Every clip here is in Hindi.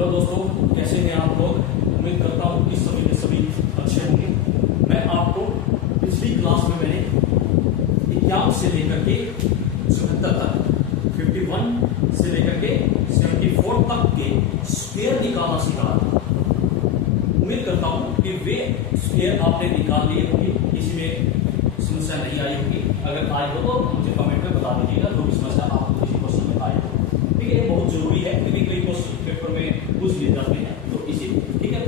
हेलो दोस्तों, कैसे हैं आप लोग। उम्मीद करता हूँ कि सभी के सभी अच्छे होंगे। मैं आपको पिछली क्लास में मैंने 51 से लेकर के 77 तक, 51 से लेकर के 74 तक के स्क्वायर निकालना सिखा था। उम्मीद करता हूँ कि वे स्क्वायर आपने निकाल लिए होंगे, किसी में समस्या नहीं आई होगी। अगर आई हो तो मुझे कमेंट में बता दीजिएगा जो भी समस्या आपको किसी क्वेश्चन में आई हो। ठीक है, बहुत जरूरी है क्योंकि कई क्वेश्चन पेपर में पूछ लिए जाते हैं, तो इसीलिए ठीक है।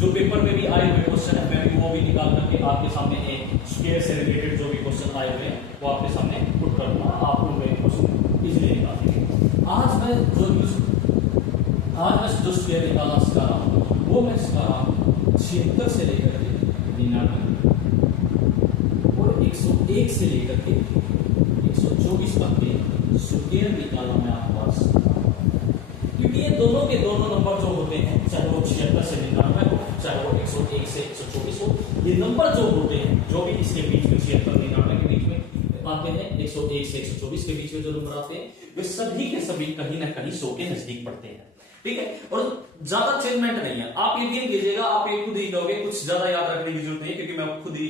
जो पेपर में भी आए हुए क्वेश्चन है मैं भी वो भी निकाल करके आपके सामने एक स्क्वायर से रिलेटेड जो भी क्वेश्चन आए हुए हैं वो आपके सामने पुट कर दूंगा। आप लोग क्वेश्चन इसलिए निकाल देंगे। आज मैं जो स्क्वायर निकालना सिखा रहा हूँ वो मैं सिखा रहा हूँ 76 से लेकर के 99 और 101 से लेकर के 124 तक के स्क्वायर निकालना मैं आपको आज सिखा रहा हूँ। क्योंकि ये दोनों के दोनों नंबर जो होते हैं, चाहे वो 76 से 99 हो, चाहे वो 101 से 124 हो, ये नंबर जो होते हैं, जो भी इसके बीच में 76 99 के बीच में आते हैं, 101 से 124 के बीच में जो नंबर आते हैं, वे सभी के सभी कहीं ना कहीं 100 के नजदीक पड़ते हैं। ठीक है, और ज्यादा चेंजमेंट नहीं है। आप यकीन कीजिएगा, आप ये खुद ही कहोगे, कुछ ज्यादा याद रखने की जरूरत नहीं है, क्योंकि मैं खुद ही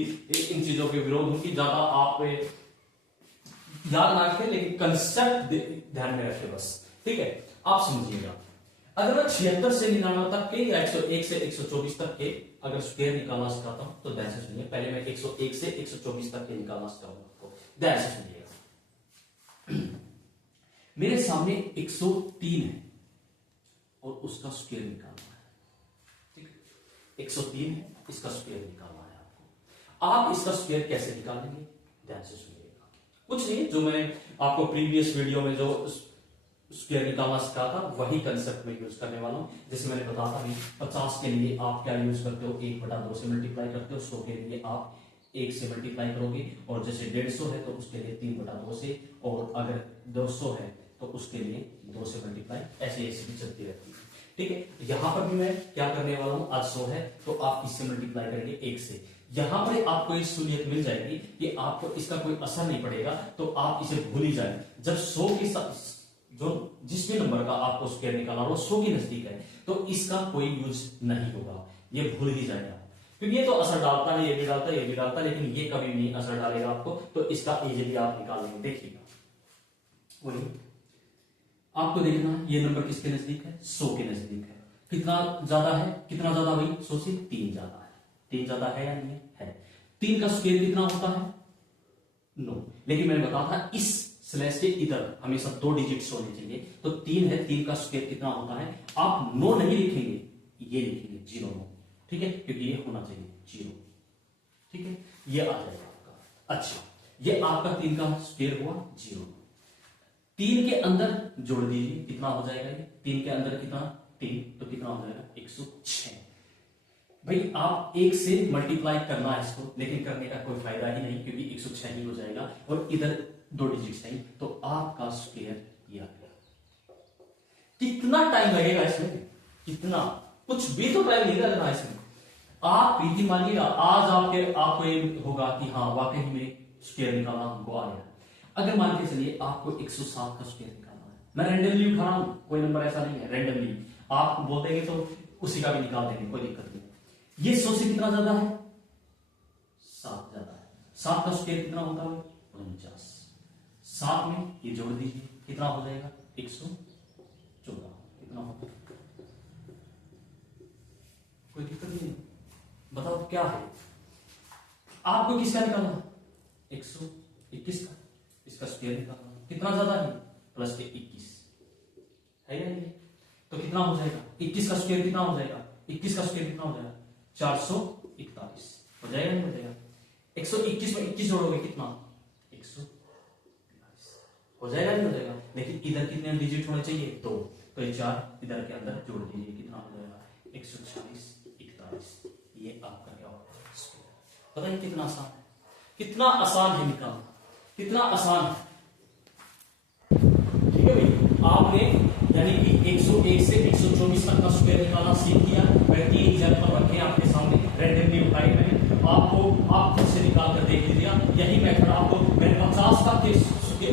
इन चीजों के विरोध हूं कि ज्यादा आप याद ना रखें, लेकिन कंसेप्ट ध्यान में रखें बस। ठीक है, आप समझिएगा। अगर मैं 76 से 99 तक के या 101 से 124 तक के अगर स्क्वायर निकालना सिखाता हूं तो ध्यान से सुनिए। पहले मैं 101 से 124 तक के निकालना सिखाऊंगा आपको, ध्यान से सुनिएगा। मेरे सामने 103 है और उसका स्क्वायर निकालना है। ठीक है, 103 है, इसका स्क्वायर निकालना है आपको। आप इसका स्क्वायर कैसे निकालेंगे, ध्यान से सुनिएगा। कुछ नहीं, जो मैंने आपको प्रीवियस वीडियो में जो स्क्वायर निकालना सिखा था वही कंसेप्ट में यूज करने वाला हूं। जैसे मैंने बताया था 50 के लिए आप क्या यूज करते हो, 1/2 से मल्टीप्लाई करते हो। 100 के लिए आप 1 से मल्टीप्लाई करोगे, और जैसे 150 है तो उसके लिए 3/2 से, और अगर 200 है तो उसके लिए 2 से मल्टीप्लाई, ऐसे ऐसे भी चलती रहती है। ठीक है, यहां पर भी मैं क्या करने वाला हूं, आज 100 है तो आप इससे मल्टीप्लाई करेंगे 1 से। यहां पर आपको एक सहूलियत मिल जाएगी कि आपको इसका कोई असर नहीं पड़ेगा, तो आप इसे भूल ही जाएंगे। जब 100 के जो जिस भी नंबर का आपको स्क्वायर निकालना हो 100 के नजदीक है तो इसका कोई यूज नहीं होगा, ये भूल ही जाएगा। क्योंकि ये तो असर डालता है, ये भी डालता है, ये भी डालता है, लेकिन ये कभी नहीं असर डालेगा आपको, तो इसका इजीली आप निकाल लेंगे। देखिएगा, वही आपको देखना ये नंबर किसके नजदीक है, 100 के नजदीक है। कितना ज्यादा है, कितना ज्यादा भाई, 100 से 3 ज्यादा है। 3 ज्यादा है या नहीं है? 3 का स्क्वायर कितना होता है, 9। लेकिन मैंने बताया था इस स्लैश के इधर हमेशा 2 डिजिट्स होने चाहिए, तो 3 है, 3 का स्क्वायर कितना होता है, आप 9 नहीं लिखेंगे, ये लिखेंगे 0। ठीक है, क्योंकि ये होना चाहिए 0। ठीक है, ये आ जाएगा आपका। अच्छा, ये आपका 3 का स्क्वायर हुआ 0। 3 के अंदर जोड़ दीजिए, कितना हो जाएगा ये, 3 के अंदर कितना, 3, तो कितना हो जाएगा 106। भाई आप 1 से मल्टीप्लाई करना है इसको, लेकिन करने का कोई फायदा ही नहीं, क्योंकि 106 ही हो जाएगा, और इधर 2 डिजिट नहीं, तो आपका स्क्वायर ये आ गया। कितना टाइम लगेगा इसमें, कितना, कुछ भी तो टाइम नहीं लगना इसमें। आप यकीन मानिएगा, आज आपको ये होगा कि हाँ वाकई में स्क्वायर निकालना हमको आ गया। अगर मान के चलिए आपको 107 का स्क्वायर निकालना है, मैं रैंडमली उठा रहा हूं, कोई नंबर ऐसा नहीं है, रैंडमली आप बोल देंगे तो उसी का भी निकाल देंगे, कोई दिक्कत नहीं। ये 100 से कितना ज्यादा है, 7 ज्यादा है। 7 का स्क्वायर कितना होता है, 49। 7 में ये जोड़ दीजिए, कितना हो जाएगा 114। कितना होगा, कोई दिक्कत नहीं। बताओ क्या है, आपको किसका निकालना, 121 का, इसका स्क्वायर निकालना। कितना ज्यादा है, प्लस के 21 है या नहीं, तो कितना हो जाएगा, 21 का स्क्वायर कितना हो जाएगा, 21 का स्क्वायर कितना हो जाएगा 441 हो जाएगा, नहीं हो जाएगा। 121 में 21 जोड़ोगे कितना, 142 हो जाएगा, नहीं हो जाएगा। लेकिन इधर कितने डिजिट होने चाहिए, 2, तो ये 4 इधर के अंदर जोड़ दीजिए, कितना हो जाएगा 140 41। ये आपका क्या होगा, पता है कितना आसान है, कितना आसान है निकालना, कितना आसान है। ठीक है भाई, आपने यानी कि 101 से 124 तक का स्क्वायर निकालना सीख लिया। मैं 3 एग्जांपल रखे आपके सामने, रैंडमली उठाए मैंने, आपको आप खुद से निकाल कर देख लीजिए। यही मेथड आपको मैंने 50 तक के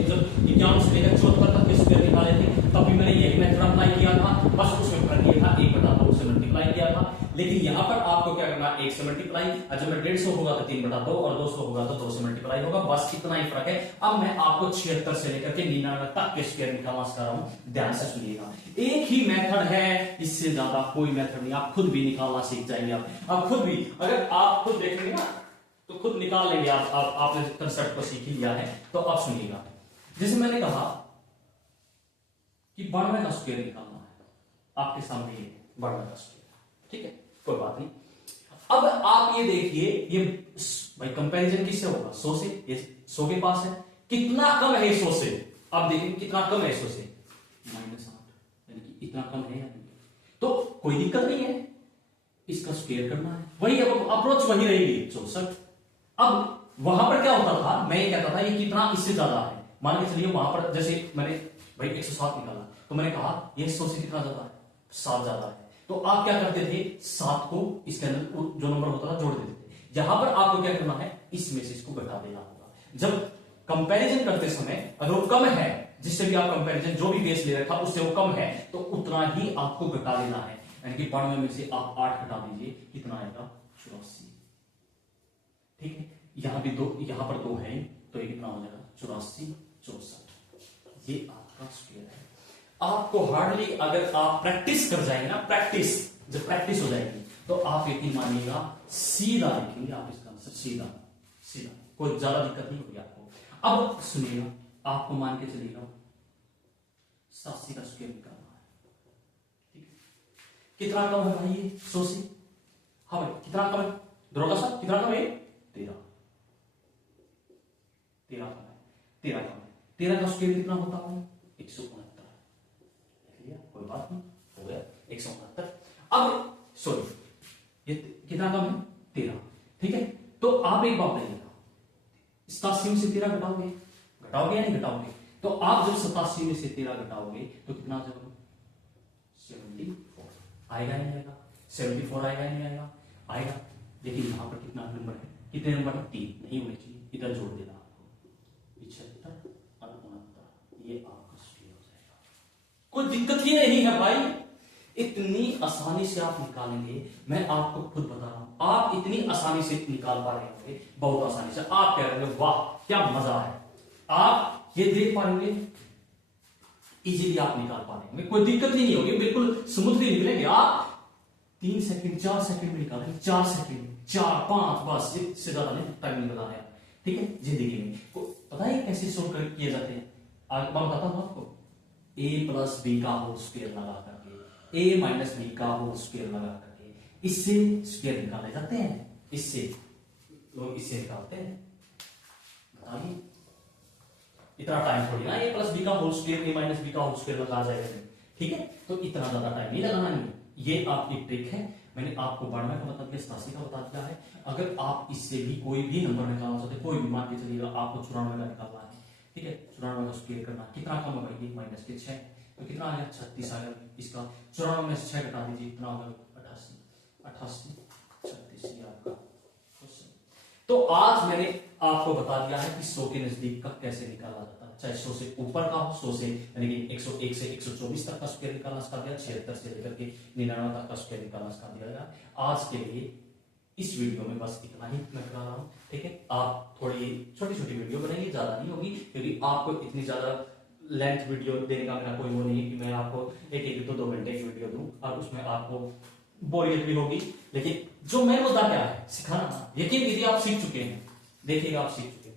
जब 51 से लेकर 74 तक के स्क्वायर निकाले थे, तब भी मैंने यही मेथड अप्लाई किया था, बस उसमें फर्क ये था 1/2 मल्टीप्लाई, और जब मैं 150 होगा तो 3/2 और 200 होगा तो 2 से मल्टीप्लाई होगा, बस इतना ही फर्क है। अब मैं आपको 76 से लेकर के 99 तक के स्क्वायर निकालना सिखा रहा हूं, ध्यान से सुनिएगा। एक ही मेथड है, इससे ज्यादा कोई मेथड नहीं, आप खुद भी निकालना सीख जाएंगे। आप खुद भी, अगर आप खुद देखेंगे ना तो खुद निकाल लेंगे। आपने कंसेप्ट को सीख ही लिया है। तो अब सुनिएगा, जैसे मैंने कहा कि 92 का स्क्वायर निकालना है, आपके सामने ये 92 का स्क्वायर, ठीक है, कोई बात नहीं। अब आप ये देखिए, ये भाई कंपैरिजन किससे होगा? 100 से। ये 100 के पास है, कितना कम है 100 से? अब देखिए कितना कम है 100 से, -8, यानी कि इतना कम है, तो कोई दिक्कत नहीं है, इसका स्क्वायर करना है, वही अप्रोच वही रहेगी 64। अब वहां पर क्या होता था, मैं ये कहता था ये कितना इससे ज्यादा है, मान के चलिए वहां पर जैसे मैंने भाई 107 निकाला, तो मैंने कहा ये 100 से कितना ज्यादा है? 7 ज्यादा है। तो आप क्या करते थे, 7 को इसके अंदर जो नंबर होता था जोड़ देते थे। यहां पर आपको क्या करना है, इसमें से इसको घटा देना होगा। जब कंपैरिजन करते समय अगर वो कम है, जिससे भी आप कंपैरिजन जो भी बेस ले रखा उससे वो कम है, तो उतना ही आपको घटा देना है। यानी कि 92 में से आप 8 घटा दीजिए, कितना आएगा? 84। ठीक है, यहां भी 2, यहां पर 2 है, तो ये कितना हो जाएगा? 84, 64। ये आपका स्क्वायर है। आपको हार्डली, अगर आप प्रैक्टिस कर जाएंगे ना, प्रैक्टिस जब प्रैक्टिस हो जाएगी तो आप यकीन मानिएगा सीधा लिखेंगे आप इसका आंसर, सीधा सीधा, कोई ज्यादा दिक्कत नहीं होगी आपको। अब सुनिएगा, आपको मान के चलिएगा 87 का स्क्वायर निकालना है, ठीक है। कितना कम है भाई ये 100 से? हाँ भाई कितना कम है? दरोगा साहब कितना कम है? 13 कम है, 13 कम है। 13 का स्क्वायर कितना होता है? 169। कोई बात नहीं, हो गया 169। अब सॉरी, ये कितना कम है? 13, ठीक है। तो आप एक बात करिएगा, 87 में से 13 घटाओगे, घटाओगे या नहीं घटाओगे? तो आप जब 87 में से 13 घटाओगे तो कितना आ जाएगा? 74 आएगा नहीं आएगा? 74 आएगा नहीं आएगा? आएगा। लेकिन यहां पर कितना नंबर है? कितने नंबर है? 3 नहीं होने चाहिए, इधर जोड़ देना आपको, 75 और 69, ये आपका स्क्वायर हो जाएगा। कोई दिक्कत ही नहीं है भाई, इतनी आसानी से आप निकालेंगे। मैं आपको खुद बता रहा हूं, आप इतनी आसानी से निकाल पा रहे होंगे, बहुत आसानी से। आप कह रहे होंगे वाह क्या मजा है, आप ये देख पाएंगे, इजीली आप निकाल पा रहे होंगे, कोई दिक्कत ही नहीं होगी, बिल्कुल स्मूथली निकलेंगे। आप 3 सेकंड 4 सेकंड में निकालेंगे, 4 सेकंड 4 5, बस इससे ज्यादा नहीं टाइम नहीं लगा है, ठीक है। जिंदगी में पता है कैसे सोल्व किए जाते हैं? आज मैं बताता हूं आपको। a प्लस बी का होल स्क्वायर लगा करके, a माइनस बी का होल स्क्वायर लगा करके, इससे स्क्वायर निकाले जाते हैं। इससे लोग इससे निकालते हैं, बताइए इतना टाइम थोड़ी ना a प्लस बी का whole square, a minus B का होल स्क्वायर लगा जाएगा, ठीक है। तो इतना ज्यादा टाइम नहीं लगाना नहीं, ये आपकी ट्रिक है। मैंने आपको 92 का बता दिया, 87 का बता दिया है। अगर आप इससे भी कोई भी नंबर निकालना चाहते, कोई भी मान के चलिएगा आपको 94 का निकालना है, ठीक है, 94 का स्क्वायर करना, कितना कम होगा? ये माइनस के 6, तो कितना आ गया? 36 आ गया। इसका 94 में से 6 घटा दीजिए, कितना होगा? 88, 36 ये आपका क्वेश्चन। तो आज मैंने आपको बता दिया है कि 100 के नजदीक का कैसे निकाला जाता है, चाहे 100 से ऊपर का हो, 100 से यानी कि 101 से 124 तक का स्क्वायर निकालना सिखा दिया, 76 से लेकर के 99 तक का स्क्वायर निकालना सिखा दिया गया। आज के लिए इस वीडियो में बस इतना ही मैं करा रहा हूं, ठीक है। आप थोड़ी छोटी छोटी वीडियो बनाएंगे, ज्यादा नहीं होगी, क्योंकि आपको इतनी ज्यादा लेंथ वीडियो देने का मेरा कोई वो नहीं है कि मैं आपको एक 2 घंटे की वीडियो दूं और उसमें आपको बोरियत भी होगी। लेकिन जो मेन मुद्दा क्या है, सिखाना। यकीन कीजिए आप सीख चुके हैं, देखिएगा आप सीख चुके हैं।